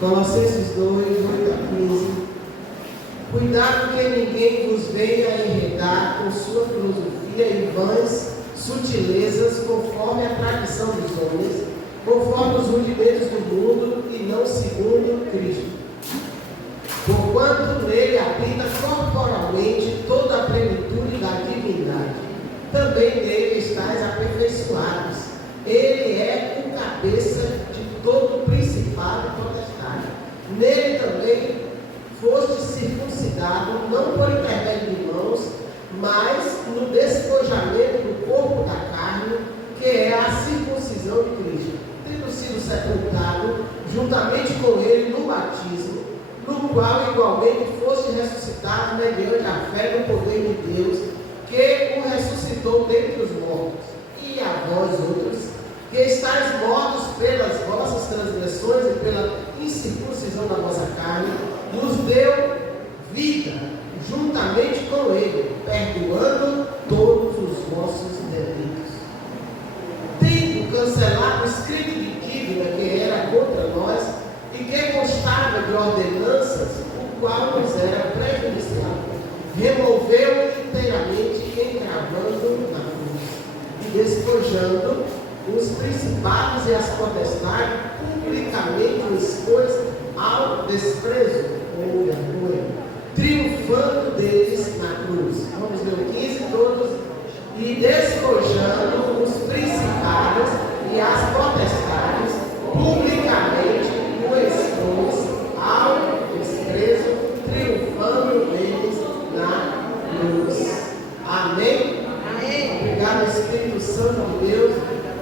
Colossenses 2, 8 a 15. Cuidado que ninguém vos venha enredar com sua filosofia e vãs sutilezas, conforme a tradição dos homens, conforme os rudimentos do mundo e não segundo Cristo. Porquanto nele habita corporalmente toda a plenitude da divindade, também nele estáis aperfeiçoados. Ele é o cabeça de todo principado e potestade. Nele também foste circuncidado, não por intermédio de mãos, mas no despojamento do corpo da carne, que é a circuncisão de Cristo, tendo sido sepultado juntamente com ele no batismo, no qual igualmente foste ressuscitado mediante a fé no poder de Deus, que o ressuscitou dentre os mortos. E a vós outros, que estáis mortos pelas vossas transgressões e pela incircuncisão da vossa carne, nos deu vida juntamente com ele, perdoando todos os vossos delitos, tendo cancelado o escrito de dívida que era contra nós e que constava de ordenanças, o qual nos era prejudicial, removeu inteiramente, encravando na cruz e despojando os principados e as potestades, publicamente os expôs ao desprezo ou vergonha, triunfando deles na cruz. Vamos ler o 15 todos. E despojando os principados e as potestades, publicamente o expôs ao desprezo, triunfando deles na cruz. Amém? Amém. Obrigado, Espírito Santo de Deus.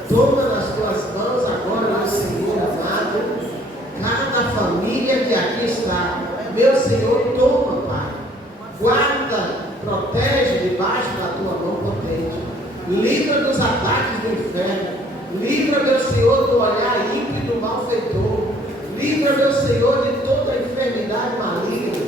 Toma nas tuas mãos agora, meu Senhor amado, cada família que aqui está. Meu Senhor, toma, Pai. Guarda, protege debaixo da tua mão potente. Livra dos ataques do inferno. Livra, meu Senhor, do olhar ímpio e do malfeitor. Livra, meu Senhor, de toda enfermidade maligna.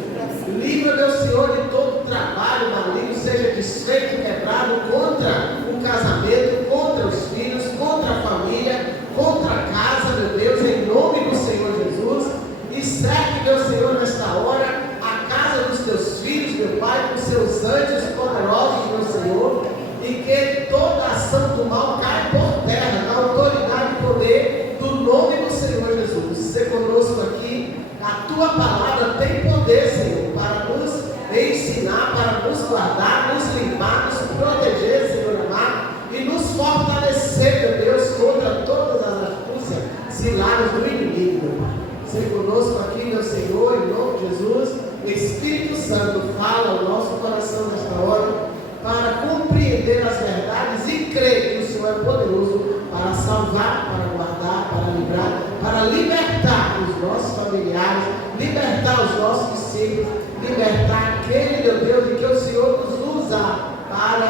Livra, meu Senhor, de todo trabalho maligno, seja desfeito e quebrado contra o casamento, contra os filhos, contra a família, contra a casa, meu Deus, em nome do Senhor Jesus. E cerque, meu Senhor, nesta hora, a casa dos teus filhos, meu Pai, com seus anjos poderosos, meu Senhor, e que toda ação do mal caia por terra, na autoridade e poder do nome do Senhor Jesus. Se conosco aqui, a tua palavra tem poder, Senhor, para nos ensinar, para nos guardar, nos limpar, nos proteger, Senhor amado, e nos fortalecer, meu Deus, contra todas as astúcias, ciladas do inimigo, meu Pai. Seja conosco aqui, meu Senhor, em nome de Jesus. Espírito Santo, fala ao nosso coração nesta hora, para compreender as verdades e crer que o Senhor é poderoso para salvar, para guardar, para livrar, para libertar os nossos familiares, libertar os nossos discípulos, libertar aquele, meu Deus, de que o Senhor nos usa para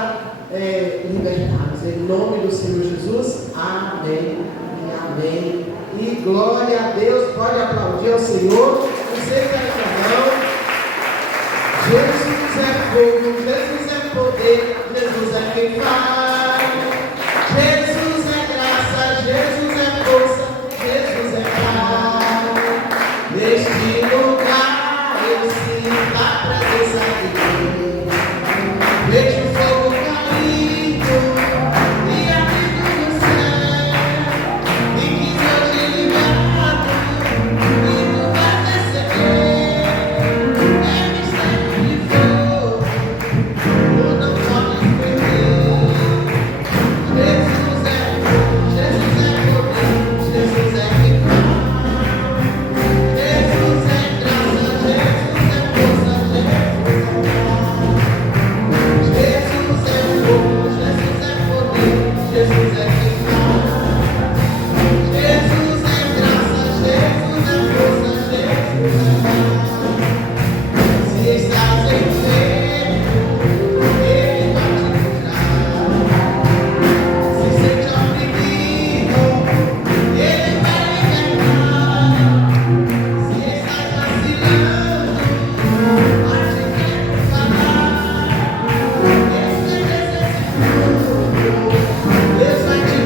libertar-nos. Em nome do Senhor Jesus, amém e amém. E glória a Deus. Pode aplaudir ao Senhor. Você que está em sua mão. Jesus é fogo, Jesus é poder, Jesus é quem faz. Jesus é graça, Jesus é força, Jesus é paz. Neste lugar eu sinto a presença de Deus. Vejo o fogo caindo e abrindo no céu. E que eu te liberado e tu vai receber. É mistério de fogo, tu não pode perder. Jesus é poder, Jesus é quem faz. Jesus é graça, Jesus é força, Jesus é paz. Jesus é fogo, Jesus é poder, Jesus é quem faz. Jesus é graça, Jesus é força, Jesus é paz. Se estás enfermo, Ele vai te curar. Se sente oprimido, Ele vai libertar. Se estás vacilando, vai te preparar. Deus vai te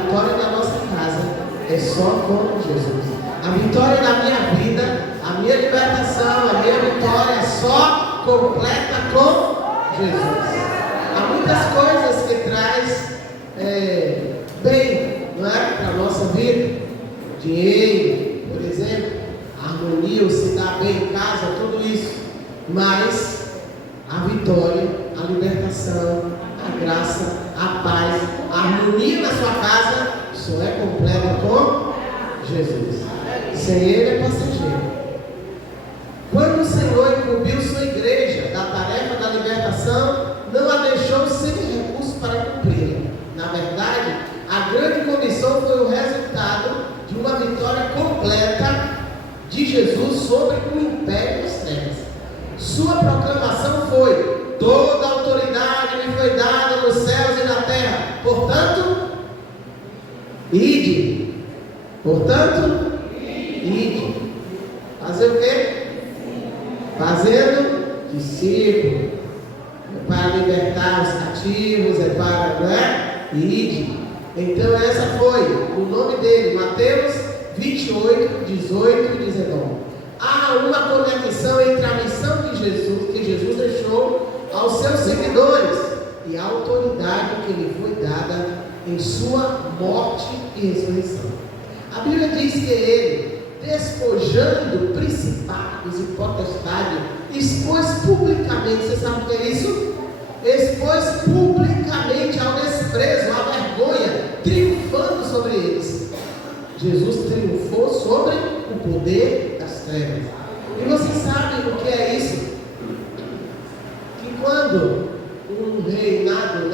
vitória da nossa casa é só com Jesus. A vitória da minha vida, a minha libertação, a minha vitória é só completa com Jesus. Há muitas coisas que traz bem, não é, para a nossa vida. Dinheiro, por exemplo, a harmonia, o se dar bem em casa, tudo isso. Mas a vitória, a libertação, a graça, a paz, a harmonia na sua casa só é completa com Jesus. Sem Ele é passageiro. Quando o Senhor incumbiu sua igreja da tarefa da libertação, não a deixou sem recurso para cumprir. Na verdade, a grande comissão foi o resultado de uma vitória completa de Jesus sobre o império das trevas. Sua proclamação foi: toda a autoridade me foi dada nos céus e na terra. Portanto, ide. Portanto, ide. Fazer o quê? Fazendo discípulo. É para libertar os cativos, é para, não é? Ide. Então essa foi o nome dele, Mateus 28, 18 e 19. Há uma conexão entre a missão de Jesus, que Jesus deixou aos seus seguidores, e a autoridade que lhe foi dada em sua morte e ressurreição. A Bíblia diz que ele, despojando principados e potestades, expôs publicamente. Você sabe o que é isso? Expôs publicamente ao desprezo, à vergonha, triunfando sobre eles. Jesus triunfou sobre o poder das trevas. E você sabe o que é isso? Que quando um reinado,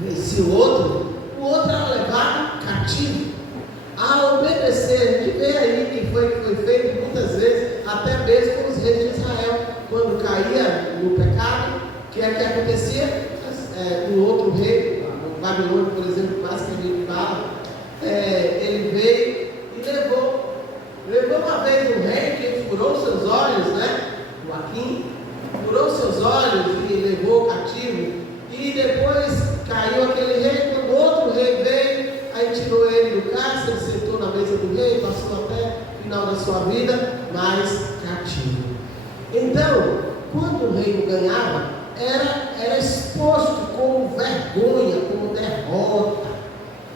vencia o outro era levado cativo. A obedecer, a gente vê aí que foi feito muitas vezes, até mesmo com os reis de Israel, quando caía no pecado, o que é que acontecia? O outro rei, o Babilônia, por exemplo, quase que a gente fala, ele veio e levou uma vez um rei que furou seus olhos, Joaquim, furou seus olhos e levou cativo, e depois caiu aquele rei. Quando outro rei veio, aí tirou ele do cárcere, sentou na mesa do rei, passou até o final da sua vida, mas cativo. Então, quando o reino ganhava, era exposto como vergonha, como derrota.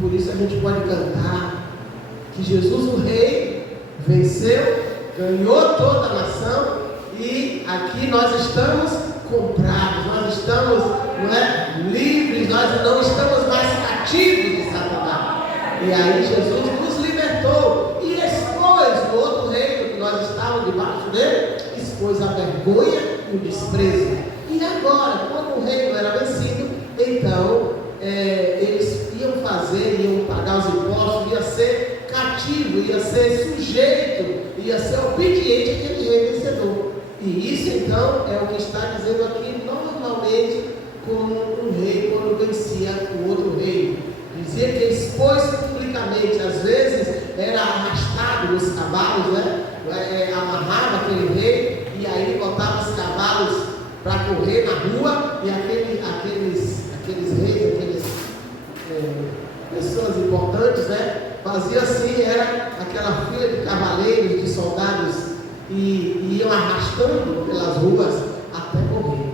Por isso a gente pode cantar que Jesus, o rei, venceu, ganhou toda a nação, e aqui nós estamos comprados, nós estamos, livres, nós não estamos mais cativos de Satanás. E aí Jesus nos libertou e expôs o outro reino que nós estávamos debaixo dele, expôs a vergonha e o desprezo. E agora, quando o reino era vencido, então eles iam pagar os impostos, ia ser cativo, ia ser sujeito, ia ser obediente àquele rei vencedor. E isso então é o que está dizendo aqui normalmente como um rei quando vencia o outro rei. Dizia que expôs publicamente, às vezes era arrastado nos cavalos, amarrava aquele rei, e aí ele botava os cavalos para correr na rua, e aqueles reis, pessoas importantes, fazia assim, era aquela fila de cavaleiros, de soldados, e iam arrastando pelas ruas até morrer.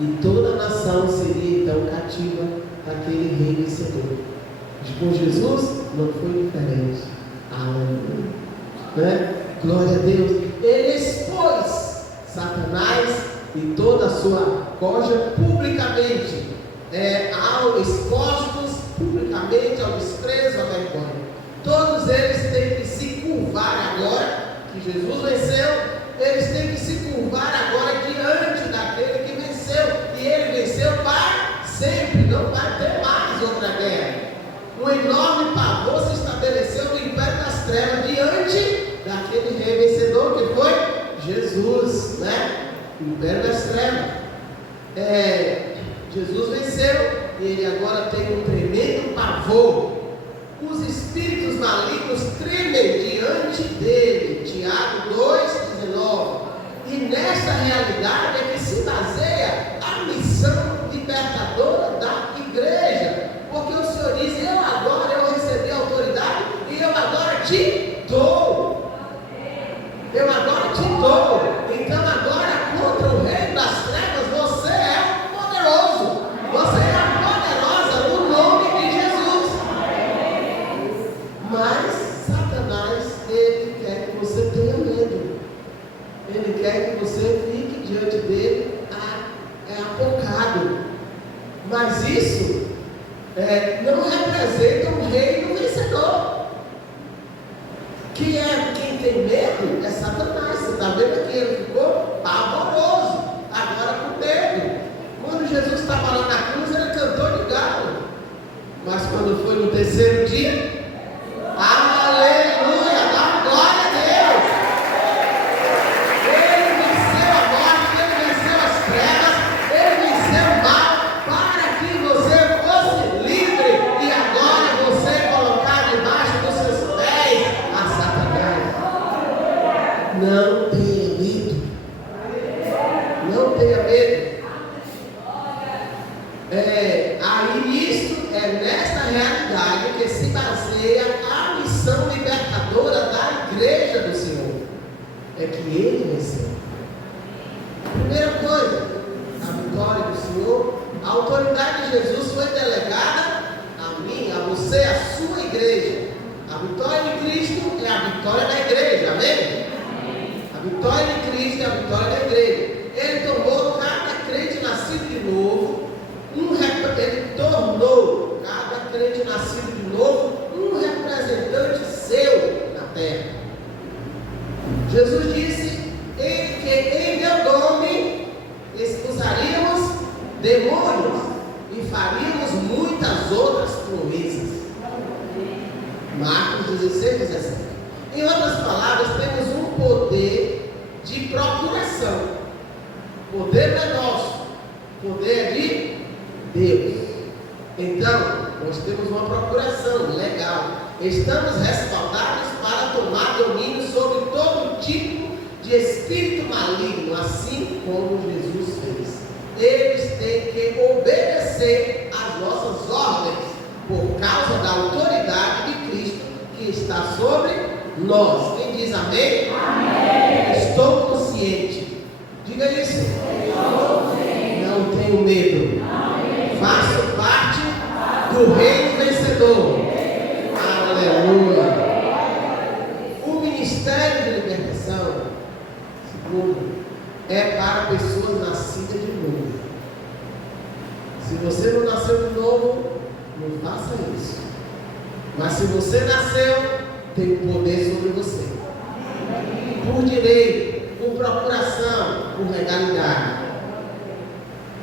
E toda a nação seria então cativa daquele rei vencedor. Com Jesus não foi diferente. Aleluia. Glória a Deus. Ele expôs Satanás e toda a sua corja publicamente, expostos publicamente ao desprezo, à vergonha. Todos eles têm que se curvar agora, que Jesus venceu, eles têm que se curvar agora diante daquele que venceu, e ele venceu para sempre, não vai ter mais outra guerra. Um enorme pavor se estabeleceu no império das trevas diante daquele rei vencedor que foi Jesus, o império das trevas. Jesus venceu e ele agora tem um tremendo pavor. Os espíritos malignos tremem diante dele. Tiago 2,19. E nessa realidade é que se baseia a missão libertadora da igreja. Porque o Senhor diz Mas quando foi no terceiro dia, aleluia, dá glória a Deus. Ele venceu a morte, ele venceu as trevas, ele venceu o mal, para que você fosse livre e agora você colocar debaixo dos seus pés a Satanás. Não tenha medo. Não tenha medo. É nesta realidade que se baseia a missão libertadora da igreja do Senhor. É que ele venceu. Primeira coisa, a vitória do Senhor, a autoridade de Jesus foi delegada a mim, a você, a sua igreja. A vitória de Cristo é a vitória da igreja, amém? A vitória de Cristo é a vitória da igreja. Ele tomou cada crente nascido de novo, ele tornou cada crente nascido de novo um representante seu na terra. Jesus disse que em meu nome expulsaríamos demônios e faríamos muitas outras proezas. Marcos 16:17. Em outras palavras, temos um poder de procuração. O poder não é nosso, o poder é de Deus. Então, nós temos uma procuração legal. Estamos respaldados para tomar domínio sobre todo tipo de espírito maligno, assim como Jesus fez. Eles têm que obedecer às nossas ordens, por causa da autoridade de Cristo que está sobre nós. Quem diz amém? Amém. Estou consciente. Diga isso. Não tenho medo. Faço parte do reino vencedor. Aleluia. O ministério de libertação, segundo, é para pessoas nascidas de novo. Se você não nasceu de novo, não faça isso. Mas se você nasceu, tem um poder sobre você. Por direito, por procuração, por legalidade.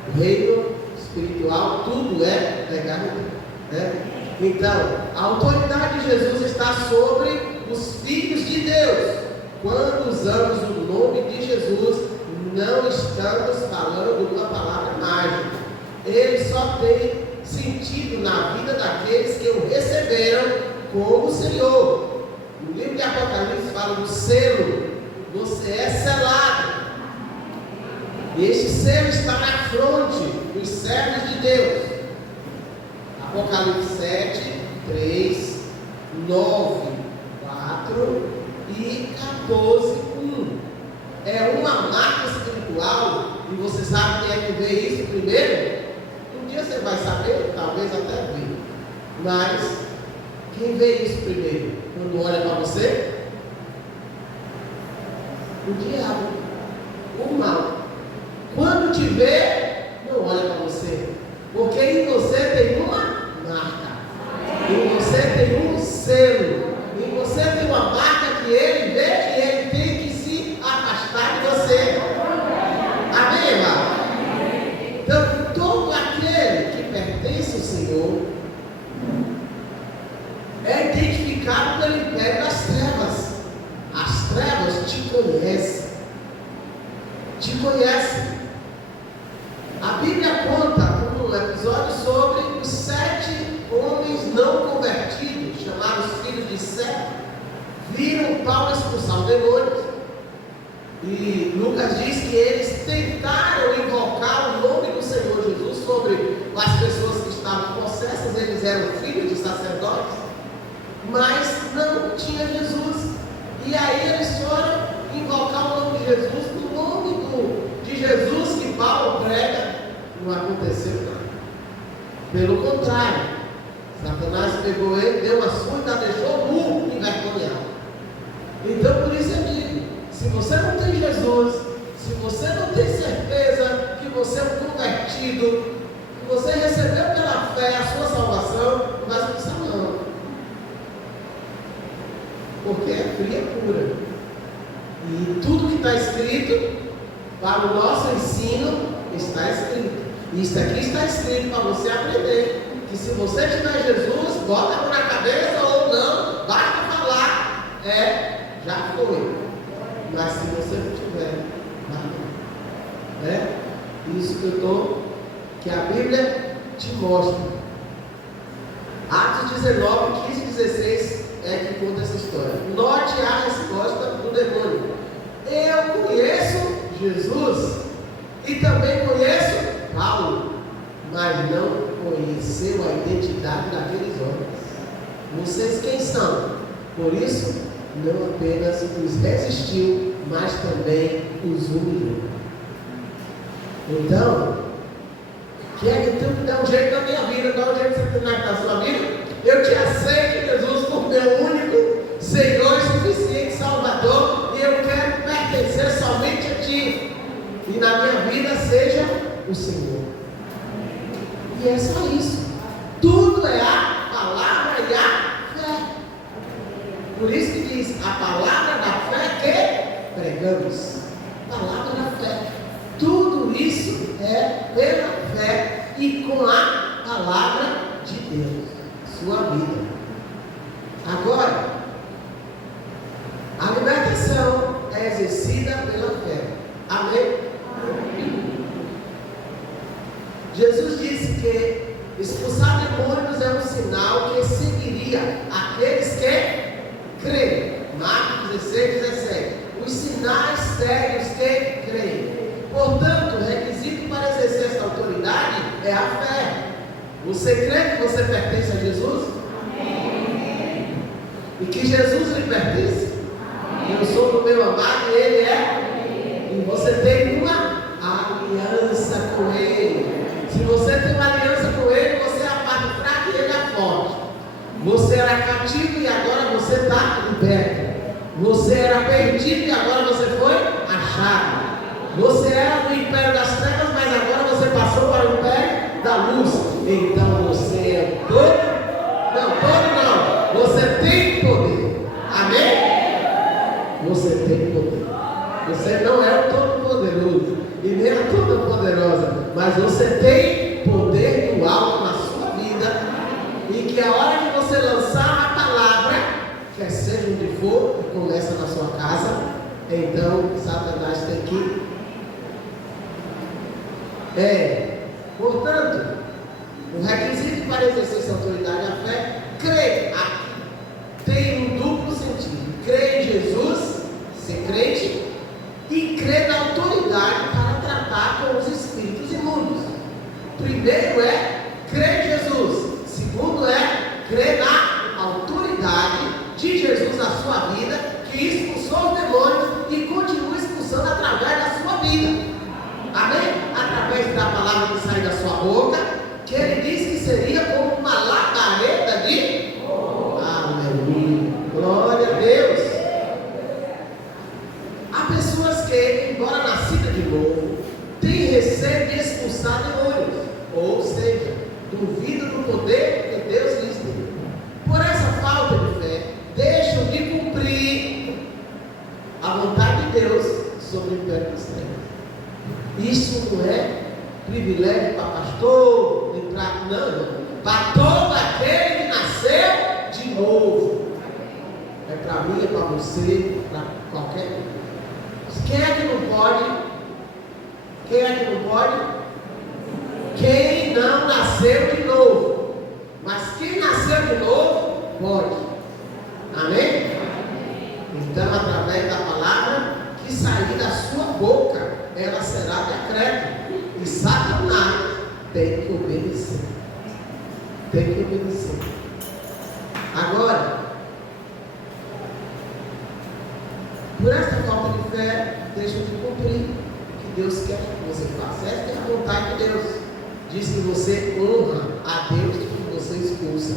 O reino espiritual, tudo é legalidade, né? Então, a autoridade de Jesus está sobre os filhos de Deus. Quando usamos o nome de Jesus, não estamos falando uma palavra mágica. Ele só tem sentido na vida daqueles que o receberam como Senhor. No livro de Apocalipse fala do selo. Você é selado. E este selo está na fronte dos servos de Deus. Apocalipse 7, 3, 9, 4 e 14, 1. É uma marca espiritual. E você sabe quem é que vê isso primeiro? Um dia você vai saber, talvez até ver. Mas quem vê isso primeiro? Quando olha para você? O diabo, o mal. Quando te vê, não olha para você, porque em você tem uma marca, em você tem um selo, em você tem uma marca que ele vê que ele tem que se afastar de você. Amém, irmão? Então, todo aquele que pertence ao Senhor é identificado pelo império das trevas. As trevas te conhecem. Te conhecem. A Bíblia conta um episódio sobre os 7 homens não convertidos, chamados filhos de Sete, viram Paulo expulsar os demônios. E Lucas diz que eles tentaram invocar o nome do Senhor Jesus sobre as pessoas que estavam possessas, eles eram filhos de sacerdotes, mas não tinha Jesus. E aí eles foram invocar o nome de Jesus, no nome de Jesus que Paulo prega. Não aconteceu nada. Pelo contrário, Satanás pegou ele, deu uma surra, deixou nu e envergonhado. Então, por isso eu digo: se você não tem Jesus, se você não tem certeza que você é um convertido, que você recebeu pela fé a sua salvação, não vai expulsar não. Porque é fria pura. E tudo que está escrito, para o nosso ensino, está escrito. Isso aqui está escrito para você aprender que se você tiver Jesus, bota a mão na cabeça ou não, basta falar, já foi. Mas se você não tiver, isso que a Bíblia te mostra. Atos 19, 15 e 16 é que conta essa história. Note a resposta do demônio. Eu conheço Jesus e também conheço Paulo, mas não conheceu a identidade daqueles homens. Vocês quem são? Por isso, não apenas os resistiu, mas também os humilhou. Então, quer que tu dê um jeito na minha vida, dá um jeito na sua vida? Eu te aceito, Jesus, como meu único Senhor suficiente, Salvador, e eu quero pertencer somente a Ti. E na minha vida seja o Senhor. E é só isso. Tudo é a palavra e a fé. Por isso que diz a palavra da fé que pregamos. Palavra da fé. Tudo isso é pela fé e com a palavra de Deus. Sua vida. Agora, a libertação é exercida pela fé. Amém? Jesus disse que expulsar demônios é um sinal que seguiria aqueles que creem. Marcos 16, 17. Os sinais sérios que creem. Portanto, o requisito para exercer essa autoridade é a fé. Você crê que você pertence a Jesus? Amém. E que Jesus lhe pertence? Amém. Eu sou do meu amado e Ele é? Amém. E você tem uma aliança com Ele. Se você tem uma aliança com Ele, você é a parte fraca e Ele é a forte. Você era cativo e agora você está liberto. Você era perdido e agora você foi achado. Você era do império das trevas, mas agora você passou para o império da luz. Então você é todo. Não. Você tem poder. Amém? Você tem poder. Você não é o todo-poderoso e nem a toda-poderosa, mas você tem poder do alto na sua vida. E que a hora que você lançar a palavra, quer seja onde for, começa na sua casa, então Satanás tem que. Portanto, o requisito para exercer essa autoridade é a fé. Crer aqui tem um duplo sentido: crer em Jesus, ser crente, e crer na autoridade para tratar com os espíritos imundos. Primeiro é crer em Jesus. Segundo é crer na autoridade de Jesus na sua vida, que expulsou os demônios e continua expulsando através da sua vida. Amém? Através da palavra que sai da sua boca, que ele disse que seria como uma labareda de aleluia, glória a Deus. Há pessoas que, embora nascidas de novo, têm receio de expulsar demônios, ou seja, duvidam do poder que Deus lhes deu. Por essa falta de fé, deixam de cumprir a vontade de Deus sobre o império das trevas. Isso não é privilégio para pastor, nem para para todo aquele que nasceu de novo. É para mim, é para você, para qualquer um. Quem é que não pode? Quem é que não pode? Quem não nasceu de novo. Mas quem nasceu de novo, pode. Amém? Então, através da palavra que sair da sua boca, ela será decreto. E Satanás tem que obedecer. Tem que obedecer. Agora, por esta falta de fé, deixa de cumprir o que Deus quer que você faça. Esta é a vontade de Deus. Diz que você honra a Deus que você expulsa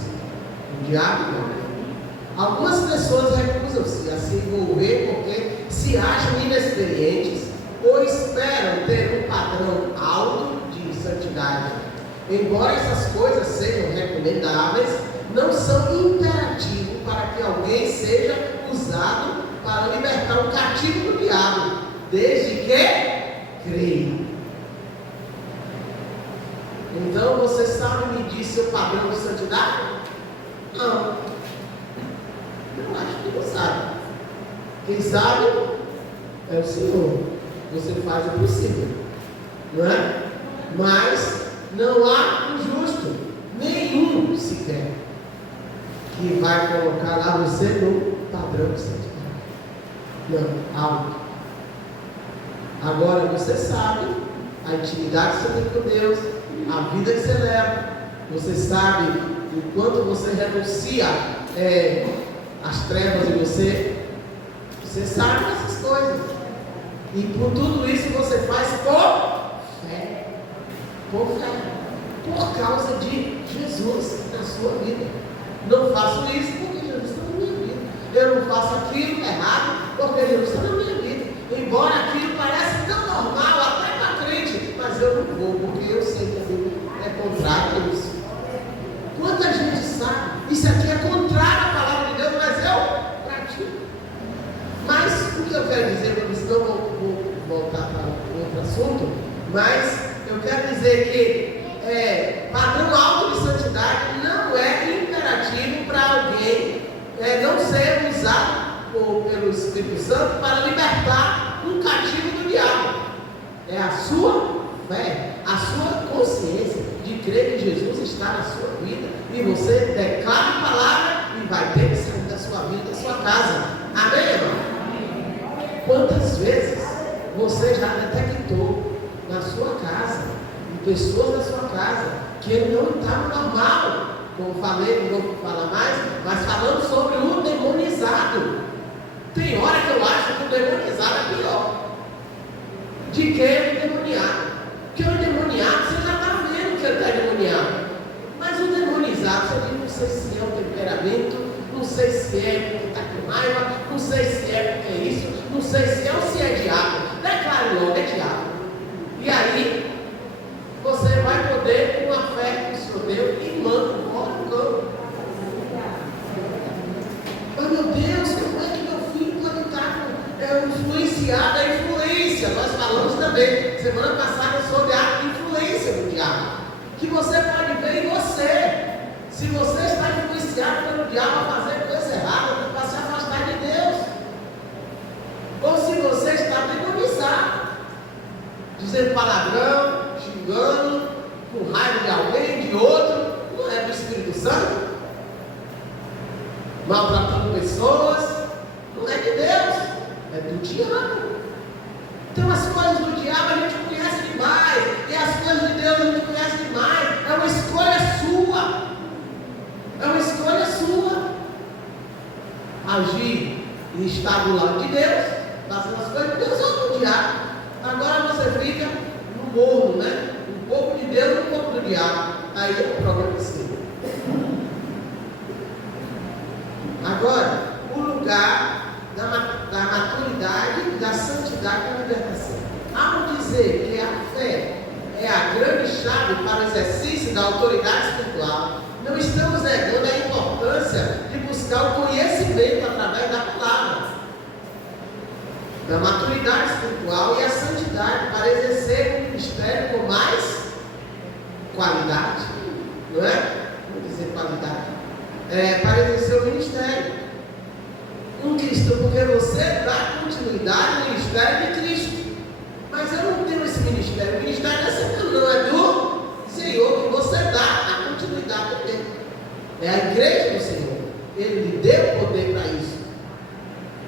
o diabo. Algumas pessoas recusam-se a se envolver porque se acham inexperientes ou esperam ter um padrão alto de santidade. Embora essas coisas sejam recomendáveis, não são imperativos para que alguém seja usado para libertar um cativo do diabo, desde que creia. Então você sabe sabe medir seu padrão de santidade? Não. Eu acho que não sabe. Quem sabe é o Senhor. Você faz o possível, não é? Mas não há um justo, nenhum sequer, que vai colocar lá você no padrão de santidade. Não, alto. Agora você sabe a intimidade que você tem com Deus, a vida que você leva. Você sabe o quanto você renuncia às trevas de você. Você sabe essas coisas. E por tudo isso você faz por fé. Por fé. Por causa de Jesus na sua vida. Não faço isso porque Jesus está na minha vida. Eu não faço aquilo errado porque Jesus está na minha vida. Embora aquilo pareça tão normal até para crente, mas eu não vou, porque eu sei que a Bíblia é contrária a isso. Quanta gente sabe, isso aqui é contrário à palavra de Deus, mas eu pratico. Mas o que eu quero dizer, porque senão eu vou voltar para outro assunto, mas eu quero dizer que padrão alto de santidade não é imperativo para alguém não ser usado pelo Espírito Santo para libertar um cativo do diabo. É a sua fé, a sua consciência de crer que Jesus está na sua vida e você declara a palavra e vai ter que sair da sua vida, da sua casa. Amém, irmão? Quantas vezes você já detectou na sua casa, em pessoas da sua casa, que ele não está no normal? Como falei, não vou falar mais, mas falando sobre o demonizado. Tem hora que eu acho que o demonizado é pior de que o endemoniado. Porque o endemoniado, você já está vendo que ele está endemoniado. Mas o demonizado, você diz, não sei se é o temperamento, não sei se é porque está com raiva, não sei se é porque é isso, não sei se é ou se é diabo. Declare logo, é diabo. E aí, você vai poder, com a fé que o Senhor deu, e manda fora do campo. Mas meu Deus, como é que meu filho pode estar influenciado? A influência, nós falamos também, semana passada, sobre a influência do diabo. Que você pode ver em você. Se você está influenciado pelo diabo a fazer coisa errada, para se afastar de Deus. Ou se você está demonizado, dizendo palavrão, xingando, com raiva de alguém, de outro, não é do Espírito Santo, maltratando pessoas, não é de Deus, é do diabo. Então as coisas do diabo a gente conhece demais, e as coisas de Deus a gente conhece demais. É uma escolha sua, é uma escolha sua, agir e estar do lado de Deus, fazendo as coisas de Deus ou do diabo. Agora você fica no morro, né? Um pouco de Deus e um pouco do diabo. Aí é o problema seu. Agora, o lugar da maturidade, da santidade e da libertação. Ao dizer que a fé é a grande chave para o exercício da autoridade espiritual, não estamos negando a importância de buscar o conhecimento através da palavra, da maturidade espiritual e a santidade para exercer o ministério com mais qualidade, não é? Vou dizer qualidade. Para exercer o ministério. Um cristão, porque você dá continuidade ao ministério de Cristo. Mas eu não tenho esse ministério. O ministério não é seu, não, é do Senhor, que você dá a continuidade dele. É a igreja do Senhor. Ele lhe deu poder para isso.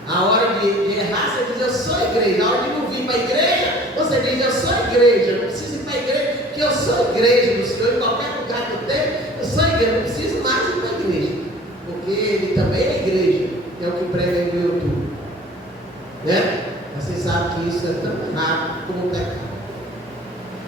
A hora de errar, você diz, eu sou igreja. A hora de não vir para a igreja, você diz, eu sou igreja. Eu não preciso ir para a igreja, porque eu sou igreja do Senhor. Em qualquer lugar que eu tenho, eu sou igreja. Eu não preciso mais ir para a igreja, porque ele também é igreja, que é o que prega no YouTube, né? Vocês sabem que isso é tão errado como o pecado.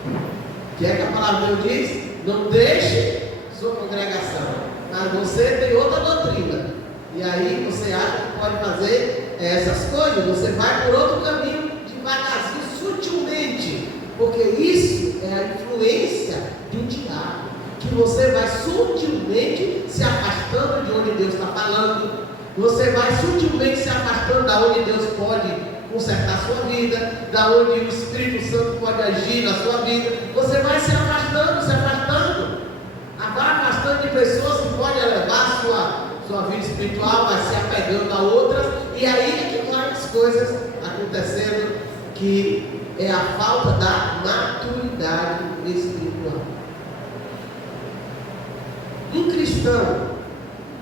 O que é que a palavra de Deus diz? Não deixe sua congregação, mas você tem outra doutrina, e aí você acha que pode fazer essas coisas, você vai por outro caminho, devagarzinho, sutilmente, porque isso é a influência do diabo, que você vai sutilmente se afastando de onde Deus está falando, você vai sutilmente se afastando da onde Deus pode consertar a sua vida, da onde o Espírito Santo pode agir na sua vida, você vai se afastando, pessoas que podem levar sua vida espiritual, vai se apegando a outras, e aí é que vai as coisas acontecendo, que é a falta da maturidade espiritual. Um cristão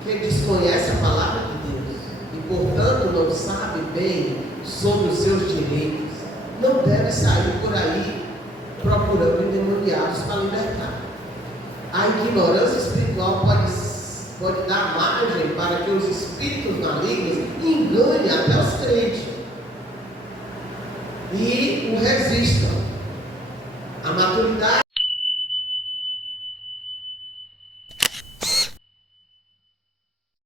que desconhece a palavra de Deus e, portanto, não sabe bem sobre os seus direitos, não deve sair por aí procurando endemoniados para libertar. A ignorância espiritual pode dar margem para que os espíritos malignos enganem até os crentes e o resistam. A maturidade